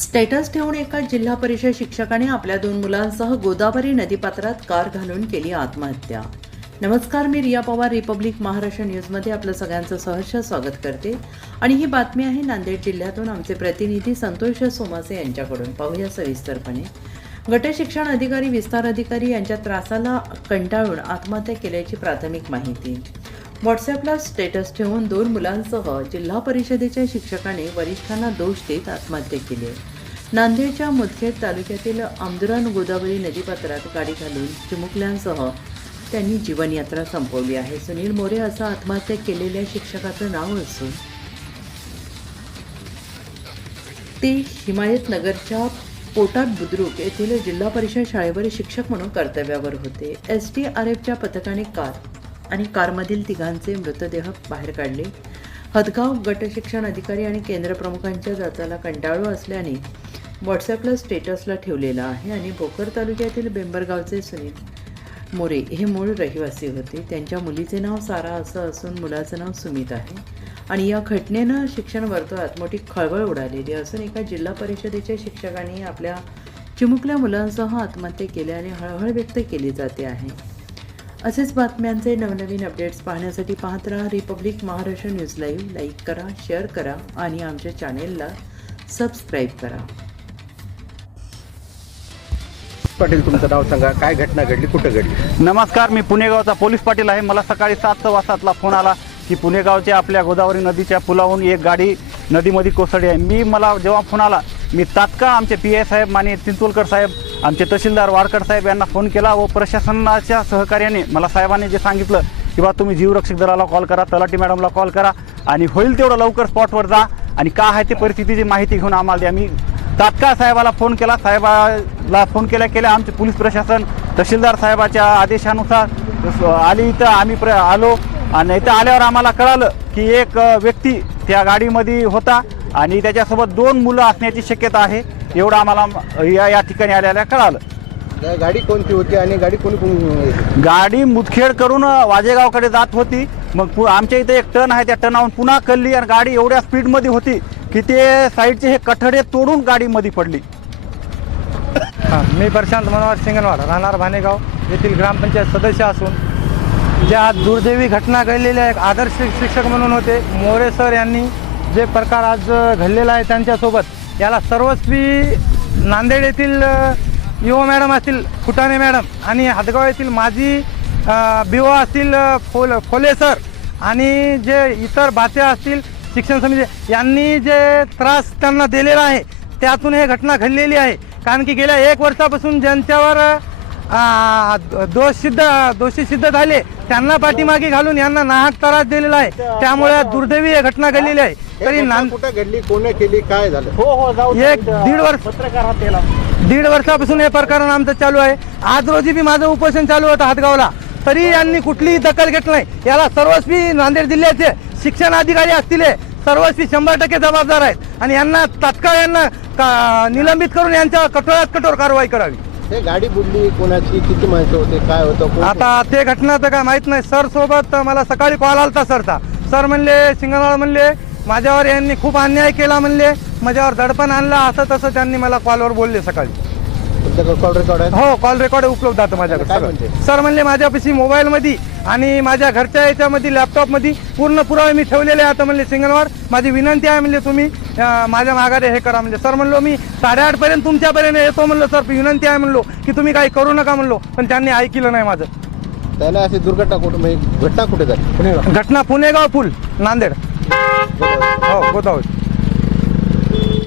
Status ठेवून एका जिल्हा परिषद शिक्षकाने आपल्या 2 मुलांसह गोदावरी नदीपात्रात कार घालून केली आत्महत्या. नमस्कार, मी रिया पवार रिपब्लिक महाराष्ट्र न्यूजमध्ये आपलं सगळ्यांचं सहर्ष स्वागत करते. आणि ही बातमी आहे नांदेड जिल्ह्यातून आमचे प्रतिनिधी संतोष सोमासे यांच्याकडून. पाहूया सविस्तरपणे. गट शिक्षण अधिकारी विस्तार अधिकारी यांच्या त्रासाला कंटाळून आत्महत्या केल्याची प्राथमिक माहिती. व्हॉट्सॲपला स्टेटस ठेवून 2 मुलांसह जिल्हा परिषदेच्या शिक्षकाने वरिष्ठांना दोष देत आत्महत्या केली. नांदेडच्या मुदखेड तालुक्यातील आमदुरान गोदावरी नदीपात्रात गाडी घालून चिमुकल्यांसह त्यांनी जीवनयात्रा संपवली आहे. सुनील मोरे असं आत्महत्या केलेल्या शिक्षकाचं नाव असून ते हिमायतनगरच्या पोटाट बुद्रुक येथील जिल्हा परिषद शाळेवर शिक्षक म्हणून कर्तव्यावर होते. SDRFच्या पथकाने कारमधील तिघांचे मृतदेह बाहेर काढले. हदगाव गट शिक्षण अधिकारी आणि केंद्र प्रमुखांच्या जाचाला कंटाळू असल्याने व्हॉट्सॲपला स्टेटसला ठेवलेला आहे. आणि भोकर तालुक्यातील बेंबरगावचे सुनील मोरे हे मूळ रहिवासी होते. त्यांच्या मुलीचे नाव सारा असं असून मुलाचं नाव सुमित आहे. आणि या घटनेनं शिक्षण वर्तुळात मोठी खळबळ उडालेली असून एका जिल्हा परिषदेच्या शिक्षकांनी आपल्या चिमुकल्या मुलांसह आत्महत्या केल्याने हळहळ व्यक्त केली जाते आहे. असेच बातम्यांचे नवनवीन अपडेट्स पाहण्यासाठी पाहत राहा Republic Maharashtra news live. Like करा, शेअर करा आणि आमच्या चॅनेलला सबस्क्राईब करा. पाटील, तुमचं नाव सांगा. काय घटना घडली, कुठं घडली? नमस्कार, मी पुणेगावचा पोलीस पाटील आहे. मला सकाळी 7 वाजतातला फोन आला की पुणेगावच्या आपल्या गोदावरी नदीच्या पुलावरून एक गाडी नदीमध्ये कोसळली आहे. मला जेव्हा फोन आला, मी तात्काळ आमचे PI साहेब माननीय चिंचोलकर साहेब, आमचे तहसीलदार वाडकर साहेब यांना फोन केला व प्रशासनाच्या सहकार्याने मला साहेबांनी जे सांगितलं की बा तुम्ही जीवरक्षक दलाला कॉल करा, तलाठी मॅडमला कॉल करा आणि होईल तेवढं लवकर स्पॉटवर जा आणि काय आहे ते परिस्थितीची माहिती घेऊन आम्हाला द्या. मी तात्काळ साहेबाला फोन केला. साहेबाला फोन केल्या आमचे पोलीस प्रशासन तहसीलदार साहेबाच्या आदेशानुसार आली इथं आम्ही आलो. आणि इथं आल्यावर आम्हाला कळालं की एक व्यक्ती त्या गाडीमध्ये होता आणि त्याच्यासोबत 2 मुलं असण्याची शक्यता आहे. एवढं आम्हाला या ठिकाणी आल्याला कळालं. गाडी कोणती होती आणि गाडी कोणी? गाडी मुदखेड करून वाजेगावकडे जात होती. मग आमच्या इथे एक टर्न आहे, त्या टर्नावरून पुन्हा कल्ली आणि गाडी एवढ्या स्पीडमध्ये होती की ते साईडचे हे कठडे तोडून गाडीमध्ये पडली. मी प्रशांत मनोहर सिंगनवाड, राहणार भानेगाव येथील ग्रामपंचायत सदस्य असून ज्या दुर्दैवी घटना घडलेल्या एक आदर्श शिक्षक म्हणून होते मोरे सर यांनी जे प्रकार आज घडलेला आहे त्यांच्यासोबत याला सर्वस्वी नांदेड येथील युवा मॅडम असतील फुटाणे मॅडम आणि हदगाव येथील माजी BO असतील फोले सर आणि जे इतर बात्या असतील शिक्षण समिती यांनी जे त्रास त्यांना दिलेला आहे त्यातून हे घटना घडलेली आहे. कारण की गेल्या 1 वर्षापासून ज्यांच्यावर दोषी सिद्ध झाले त्यांना पाठीमागे घालून यांना नाहक त्रास दिलेला आहे. त्यामुळे दुर्दैवी ही घटना घडलेली आहे. तरी कुठं घडली, कोणी केली, काय झालं? एक दीड वर्षापासून हे प्रकरण आमचं चालू आहे. आज रोजी बी माझं उपोषण चालू होतं हदगावला, तरी यांनी कुठलीही दखल घेतली नाही. याला सर्वस्वी नांदेड जिल्ह्याचे शिक्षण अधिकारी असतील सर्वस्वी 100% जबाबदार आहेत आणि यांना तात्काळ निलंबित करून यांच्या कठोरात कठोर कारवाई करावी. हे गाडी बुडली कोणाची, किती माणसं होते, काय होतं? आता ते घटना तर काय माहित नाही. सर सोबत मला सकाळी कॉल आलता सरचा. सर म्हणले, सिंगनवाड म्हणले माझ्यावर यांनी खूप अन्याय केला म्हणले, माझ्यावर दडपण आणला, असं तसं त्यांनी मला कॉलवर बोलले सकाळी. कॉल रेकॉर्ड आहे? हो, कॉल रेकॉर्ड उपलब्ध आहे माझ्याकडे. सर म्हणले माझ्यापाशी मोबाईलमध्ये आणि माझ्या घरच्या याच्यामध्ये लॅपटॉपमध्ये पूर्ण पुरावे मी ठेवलेले आता म्हणले सिंगनवाड माझी विनंती आहे म्हणले तुम्ही माझ्या माघारी हे करा म्हणजे. सर म्हणलो मी 8:30 पर्यंत तुमच्यापर्यंत येतो म्हणलो. सर विनंती आहे म्हणलो की तुम्ही काही करू नका म्हणलो, पण त्यांनी ऐकलं नाही माझं. त्याला अशी दुर्घटना कुठे, घटना कुठे झाली? घटना पुणेगाव पूल नांदेड. हो, गोदावरी.